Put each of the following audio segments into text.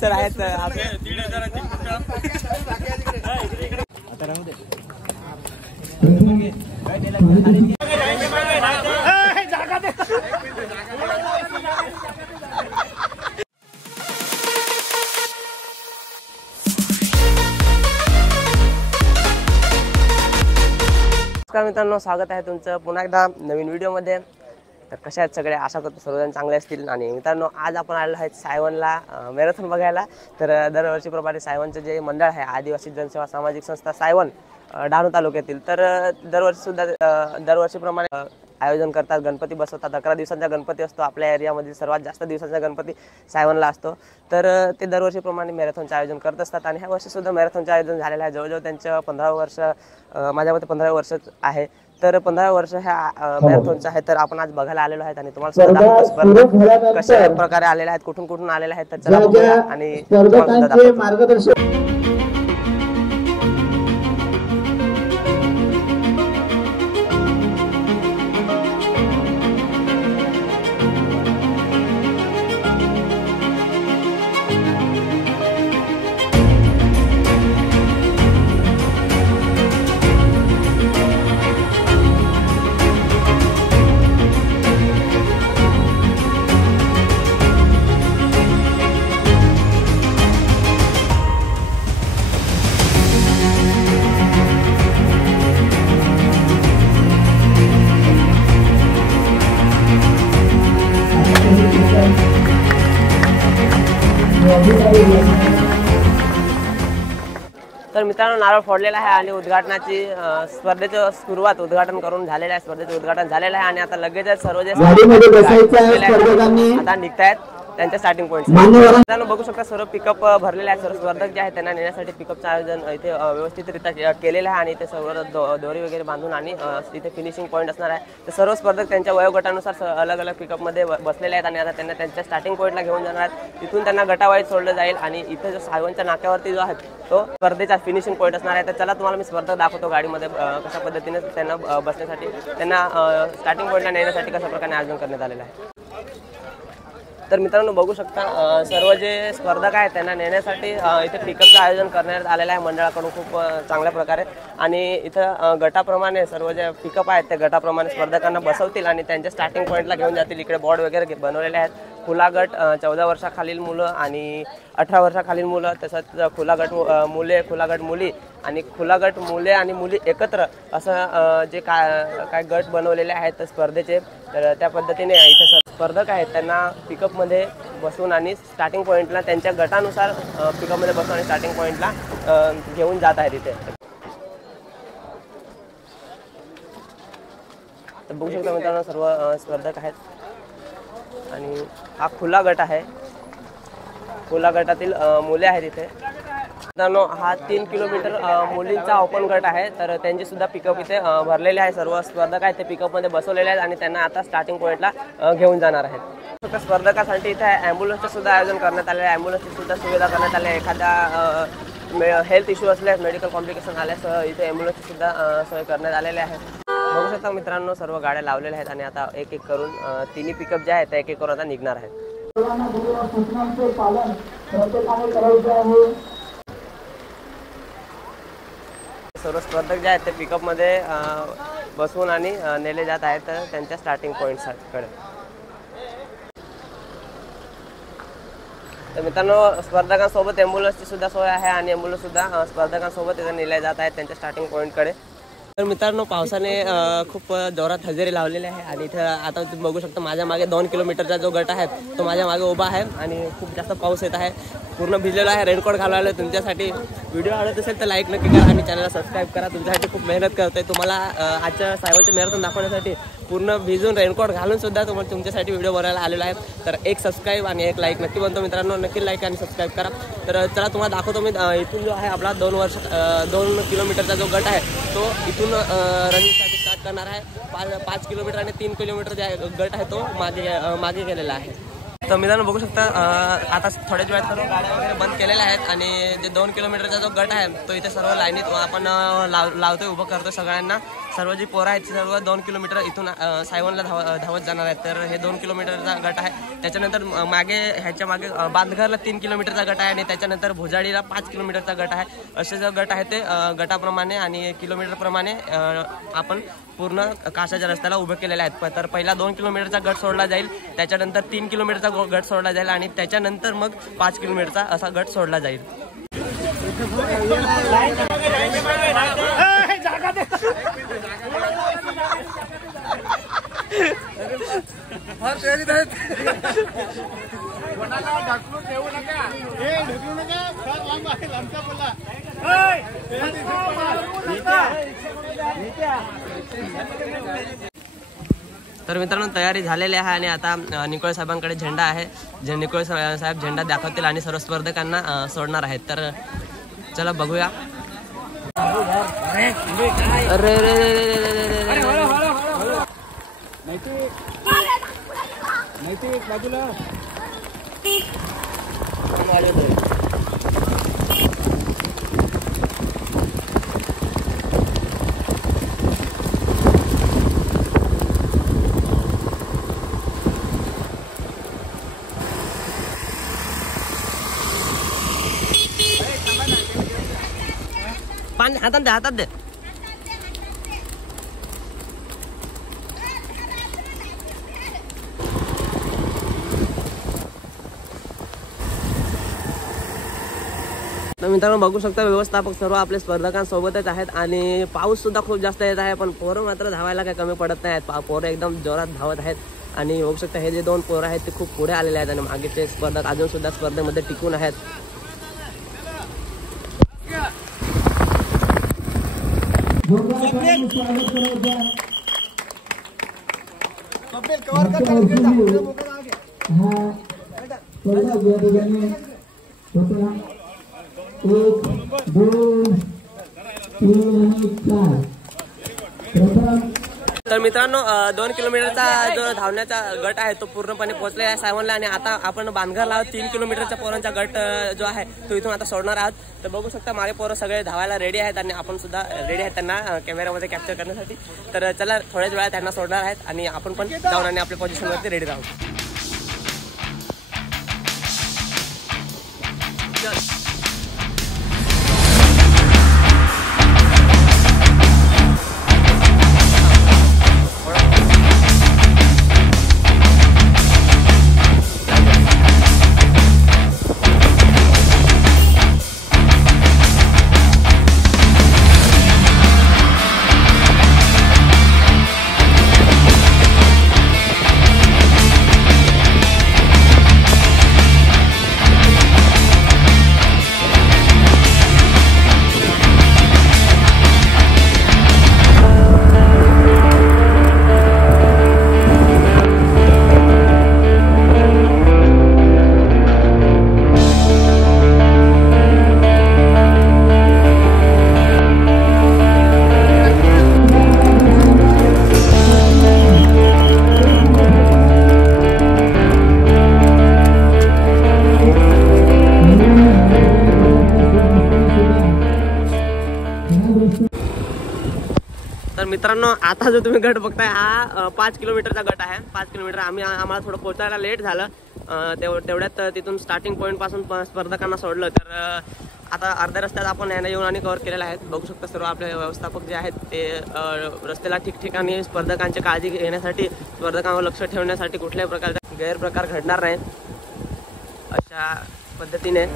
Sir आहेत sir आता राहू दे. नमस्कार मित्रांनो, स्वागत आहे तुमचं पुन्हा एकदा नवीन व्हिडिओमध्ये. तर कशा आहेत सगळे, आशा करतो सर्वजण चांगले असतील. आणि मित्रांनो, आज आपण आलेलो आहेत सायवनला मॅरेथॉन बघायला. तर दरवर्षीप्रमाणे सायवनचं जे मंडळ आहे, आदिवासी जनसेवा सामाजिक संस्था सायवन डहाणू तालुक्यातील, तर दरवर्षीप्रमाणे आयोजन करतात. गणपती बसवतात. 11 दिवसांचा गणपती असतो. आपल्या एरियामध्ये सर्वात जास्त दिवसांचा गणपती सायवनला असतो. तर ते दरवर्षीप्रमाणे मॅरेथॉनचे आयोजन करत असतात. आणि ह्या वर्षीसुद्धा मॅरेथॉनचे आयोजन झालेलं आहे. जवळजवळ त्यांचं 15 वर्ष, माझ्या मते 15 वर्ष आहे. तर 15 वर्ष ह्या मॅरेथॉनचं आहे. तर आपण आज बघायला आलेलो आहेत आणि तुम्हाला सुद्धा स्पर्धक कशा प्रकारे आलेले आहेत, कुठून कुठून आलेले आहेत, तर चला बघूया आणि मार्गदर्शन. तर मित्रांनो, नारळ फोडलेला आहे आणि उद्घाटनाची स्पर्धेचं सुरुवात उद्घाटन करून झालेलं आहे. स्पर्धेचं उद्घाटन झालेलं आहे आणि आता लगेच सर्व जे आता निघतायत त्यांच्या स्टार्टिंग पॉईंट. मित्रांनो, बघू शकता सर्व पिकअप भरलेले आहेत. सर्व स्पर्धक जे आहेत त्यांना नेण्यासाठी पिकअपचं आयोजन इथे व्यवस्थितरित्या केलेलं आहे आणि ते सर्व दोरी वगैरे बांधून आणि इथे फिनिशिंग पॉईंट असणार आहे. तर सर्व स्पर्धक त्यांच्या वयोगटानुसार अलग अलग पिकअपमध्ये बसलेले आहेत आणि आता त्यांना त्यांच्या स्टार्टिंग पॉईंटला घेऊन जाणार आहेत. तिथून त्यांना गटावाईज सोडलं जाईल आणि इथे जो सायवनच्या नाक्यावरती जो आहे तो स्पर्धेचा फिनिशिंग पॉईंट असणार आहे. तर चला तुम्हाला मी स्पर्धक दाखवतो गाडीमध्ये कशा पद्धतीने त्यांना बसण्यासाठी, त्यांना स्टार्टिंग पॉईंटला नेण्यासाठी कशा प्रकारे आयोजन करण्यात आलेलं आहे. तर मित्रांनो, बघू शकता सर्व जे स्पर्धक आहेत त्यांना नेण्यासाठी इथे पिकअपचं आयोजन करण्यात आलेलं आहे मंडळाकडून खूप चांगल्या प्रकारे. आणि इथं गटाप्रमाणे सर्व जे पिकअप आहेत ते गटाप्रमाणे स्पर्धकांना बसवतील आणि त्यांच्या स्टार्टिंग पॉईंटला घेऊन जातील. इकडे बोर्ड वगैरे बनवलेले आहेत. खुला गट 14 वर्षाखालील मुलं आणि 18 वर्षाखालील मुलं, तसंच खुला गट मुले, खुला गट मुली आणि खुला गट मुले आणि मुली एकत्र असं जे काय गट बनवलेले आहेत स्पर्धेचे. तर त्या पद्धतीने इथे स्पर्धक आहेत त्यांना पिकअपमध्ये बसून आणि स्टार्टिंग पॉईंटला त्यांच्या गटानुसार पिकअपमध्ये बसून आणि स्टार्टिंग पॉईंटला घेऊन जात आहेत इथे. तर बघू शकता मित्रांनो, सर्व स्पर्धक आहेत आणि हा खुला गट आहे. खुला गटातील मुले आहेत इथे. मित्रांनो, हा 3 किलोमीटर मुलींचा ओपन गट आहे. तर त्यांची सुद्धा पिकअप इथे भरलेले आहे. सर्व स्पर्धक आहेत ते पिकअपमध्ये बसवलेले आहेत आणि त्यांना आता स्टार्टिंग पॉईंटला घेऊन जाणार आहेत. फक्त स्पर्धकासाठी इथे ॲम्ब्युलन्सचं सुद्धा आयोजन करण्यात आले आहे. ॲम्ब्युलन्सची सुद्धा सुविधा करण्यात आली आहे. एखादा हेल्थ इश्यू असल्यास, मेडिकल कॉम्प्लिकेशन आल्यास इथे ॲम्ब्युलन्सची सुद्धा सोय करण्यात आलेली आहे. बघू शकता मित्रांनो, सर्व गाड्या लावलेल्या आहेत आणि आता एक एक करून तिन्ही पिकअप जे आहेत त्या एक एक करून आता निघणार आहेत. सर्व स्पर्धक जे आहेत ते पिकअपमध्ये बसवून आणि नेले जात आहेत त्यांच्या स्टार्टिंग पॉईंटकडे. तर मित्रांनो, स्पर्धकांसोबत ॲम्ब्युलन्सची सुद्धा सोय आहे आणि ॲम्ब्युलन्स सुद्धा स्पर्धकांसोबत इथे नेल्या जात आहेत त्यांच्या स्टार्टिंग पॉईंटकडे. तर मित्रांनो, पावसाने खूप जोरात हजेरी लावलेली आहे आणि इथं आता तुम्ही बघू शकता माझ्या मागे 2 किलोमीटरचा जो गट आहे तो माझ्या मागे उभा आहे आणि खूप जास्त पाऊस येत आहे. पूर्ण भिजलेला आहे. रेनकोट घालवला आहे. तुमच्यासाठी व्हिडिओ आवडत असेल तर लाईक नक्की करा आणि चॅनलला सबस्क्राईब करा. तुमच्यासाठी खूप मेहनत करतोय. तुम्हाला आजच्या सायवनचं मॅरेथॉन दाखवण्यासाठी पूर्ण भिजून रेनकोट घालून सुद्धा तुम्हाला तुमच्यासाठी व्हिडिओ बनवायला आलेला आहे. तर एक सबस्क्राईब आणि एक लाईक नक्की बनतो मित्रांनो. नक्की लाईक आणि सबस्क्राईब करा. तर चला तुम्हाला दाखवतो मी इथून जो आहे आपला 2 किलोमीटरचा जो गट आहे तो इथून रनिंगसाठी स्टार्ट करणार आहे. 5 किलोमीटर आणि 3 किलोमीटर जे गट आहे तो मागे गेलेला आहे. तर मित्रांनो, बघू शकता आता थोड्याच वेळात सर्व गाड्या वगैरे बंद केलेल्या आहेत आणि जे 2 किलोमीटरचा जो गट आहे तो इथे सर्व लाईनीत आपण लावतोय, उभं करतोय. सगळ्यांना सर्व जी पोरं आहेत सर्व 2 किलोमीटर इथून सायवनला धावत जाणार आहेत. तर हे 2 किलोमीटरचा गट आहे. त्याच्यानंतर मागे ह्याच्या मागे बांधघरला 3 किलोमीटरचा गट आहे आणि त्याच्यानंतर भुजाडीला 5 किलोमीटरचा गट आहे. असे जो गट आहे ते गटाप्रमाणे आणि किलोमीटरप्रमाणे आपण पूर्ण कासाच्या रस्त्याला उभे केलेले आहेत. तर पहिला 2 किलोमीटरचा गट सोडला जाईल, त्याच्यानंतर 3 किलोमीटरचा गट सोडला जाईल आणि त्याच्यानंतर मग 5 किलोमीटरचा असा गट सोडला जाईल. तर मित्रांनो तयारी झालेली आहे आणि आता निकोळे साहेबांकडे झेंडा आहे. निकोळे साहेब झेंडा दाखवतील आणि सर्व स्पर्धकांना सोडणार आहेत. तर चला बघूया. अरे बाजूला पाणी हातात दे, हातात दे. तर मित्रांनो बघू शकता व्यवस्थापक सर्व आपल्या स्पर्धकांसोबतच आहेत आणि पाऊस सुद्धा खूप जास्त येत आहे, पण पोरं मात्र धावायला काही कमी पडत नाही आहेत. पोरं एकदम जोरात धावत आहेत आणि बघू शकता हे जे 2 पोरं आहेत ते खूप पुढे आलेले आहेत आणि मागेचे स्पर्धक अजून सुद्धा स्पर्धेमध्ये टिकून आहेत. तर मित्रांनो 2 किलोमीटरचा जो धावण्याचा गट आहे तो पूर्णपणे पोहोचलेला आहे सायवनला आणि आता आपण बांधघरला आहोत. 3 किलोमीटरचा पोरांचा गट जो आहे तो इथून आता सोडणार आहोत. तर बघू शकता मागे पोरं सगळे धावायला रेडी आहेत आणि आपण सुद्धा रेडी आहेत त्यांना कॅमेऱ्यामध्ये कॅप्चर करण्यासाठी. तर चला थोड्याच वेळात त्यांना सोडणार आहेत आणि आपण पण जाऊन आणि आपल्या पोझिशनवरती रेडी राहू. तर मित्रांनो आता जो तुम्ही गट बघताय हा 5 किलोमीटरचा गट आहे. 5 किलोमीटर आम्हाला थोडं पोहोचायला लेट झालं. तेवढ्यात तिथून स्टार्टिंग पॉईंट पासून स्पर्धकांना सोडलं. तर आता अर्ध्या रस्त्यात आपण यांना येऊन आणि कव्हर केलेला आहे. बघू शकता सर्व आपले व्यवस्थापक जे आहेत ते रस्त्याला ठिकठिकाणी स्पर्धकांची काळजी घेण्यासाठी, स्पर्धकांवर लक्ष ठेवण्यासाठी कुठल्याही प्रकारचा गैरप्रकार घडणार नाही अशा पद्धतीने.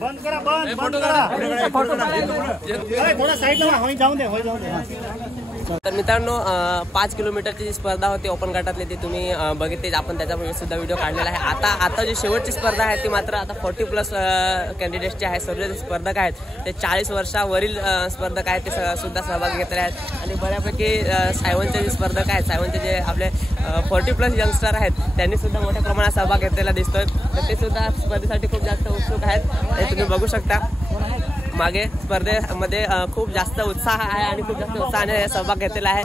बंद करा थोडा साईडला होई जाऊन दे तर मित्रांनो 5 किलोमीटरची जी स्पर्धा होती ओपन गटातली ती तुम्ही बघितलीच. आपण त्याचा सुद्धा व्हिडिओ काढलेला आहे. आता जी शेवटची स्पर्धा आहे ती मात्र आता 40+ कॅन्डिडेट्सची आहे. सर्व स्पर्धक आहेत ते 40 वर्षावरील स्पर्धक आहेत ते सुद्धा सहभाग घेतले आहेत. आणि बऱ्यापैकी सायवनचे जे स्पर्धक आहेत सायवनचे जे आपले 40+ यंगस्टर आहेत त्यांनी सुद्धा मोठ्या प्रमाणात सहभाग घेतलेला दिसतोय. तर ते सुद्धा स्पर्धेसाठी खूप जास्त उत्सुक आहेत. हे तुम्ही बघू शकता मागे स्पर्धेमध्ये खूप जास्त उत्साह आहे आणि खूप जास्त उत्साहाने सहभाग घेतलेला आहे.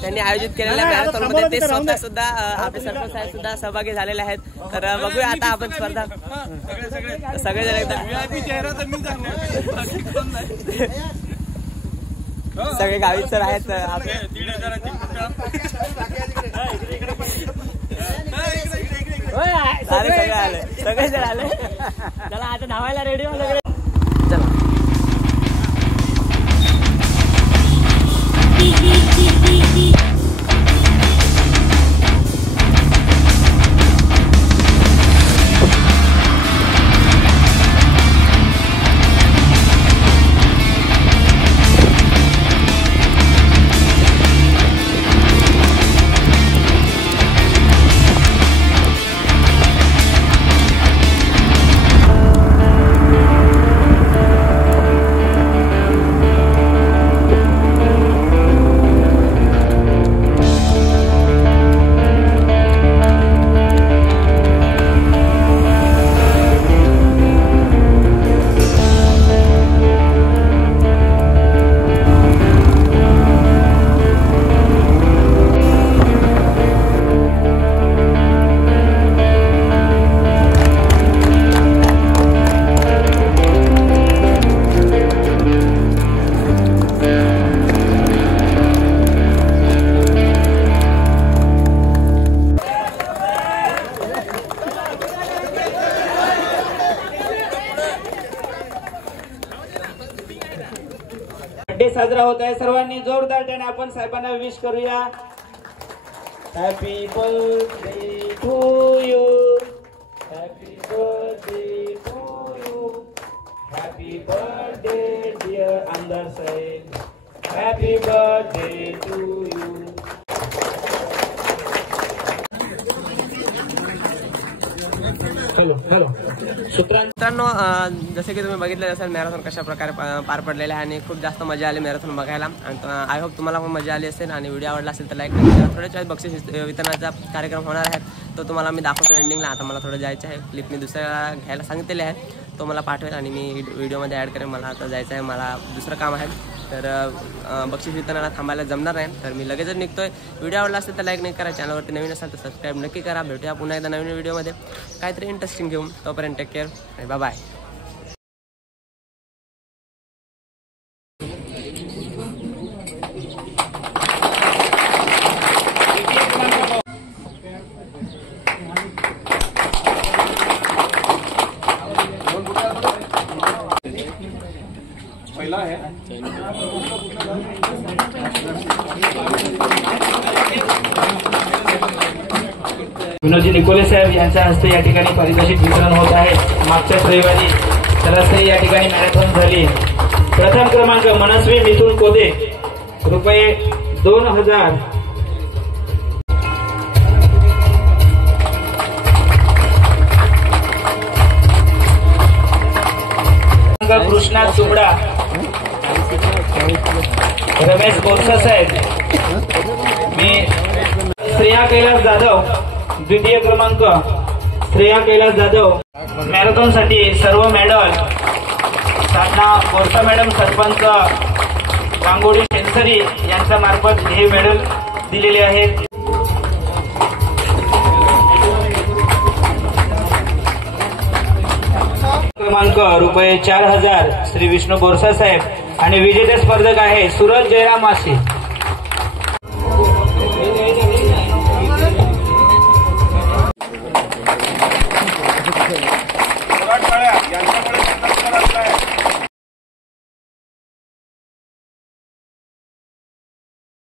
त्यांनी आयोजित केलेल्या मॅरेथॉनमध्ये ते स्वतः सुद्धा आपले सरपंच साहेब सुद्धा सहभागी झालेले आहेत. तर बघूया आता आपण स्पर्धा सगळेजण एकदा सगळे गावीसर आहेत आपले सगळे आले सगळेजण आले. चला आता धावायला रेडी हो सगळे. साजरा होत आहे. सर्वांनी जोरदार त्याने आपण साहेबांना विश करूया. Happy birthday to you, happy birthday to you, happy birthday dear आमदार साहेब, happy birthday to you. Hello मित्रांनो, जसे की तुम्ही बघितले असेल मॅरेथॉन कशा प्रकारे पार पडलेले आहे आणि खूप जास्त मजा आली मॅरेथॉन बघायला. आणि आय होप तुम्हाला पण मजा आली असेल आणि व्हिडिओ आवडला असेल तर लाईक करा. थोड्याच वेळात बक्षीस वितरणाचा कार्यक्रम होणार आहे तो तुम्हाला मी दाखवतो एंडिंगला. आता मला थोडं जायचं आहे. क्लिप मी दुसऱ्याला घ्यायला सांगितलेले आहे तो मला पाठवेल आणि मी व्हिडिओमध्ये ॲड करेन. मला आता जायचं आहे, मला दुसरं काम आहे. तर बक्षीस वितरणाला थांबायला जमणार नाही तर मी लगेचच निघतोय. व्हिडिओ आवडला असेल तर लाईक नाही करा. चॅनलवरती नवीन असाल तर सबस्क्राईब नक्की करा. भेटूया पुन्हा एकदा नवीन व्हिडिओमध्ये काहीतरी इंटरेस्टिंग घेऊन. तोपर्यंत टेक केअर आणि बाय बाय. पहिला आहे विनोदजी निकोले साहेब यांच्या हस्ते या ठिकाणी पारितोषिक वितरण होत आहे. मागच्याच रविवारी सरासरी या ठिकाणी मॅरेथॉन झाली. प्रथम क्रमांक मनस्वी मिथुन कोदे रुपये 2000. कृष्णा चुबडा, रमेश बोरसा साहेब, मी श्रेया कैलास जाधव द्वितीय क्रमांक, श्रेया कैलास जाधव. मॅरेथॉन साठी सर्व मेडल साधना बोरसा मॅडम, सरपंच रांगोळी सेन्सरी यांच्या मार्फत हे मेडल दिलेले आहेत. क्रमांक रुपये 4000 श्री विष्णू बोरसा साहेब आणि विजेते स्पर्धक आहे सूरज जयराम मासे. यांच्यामुळे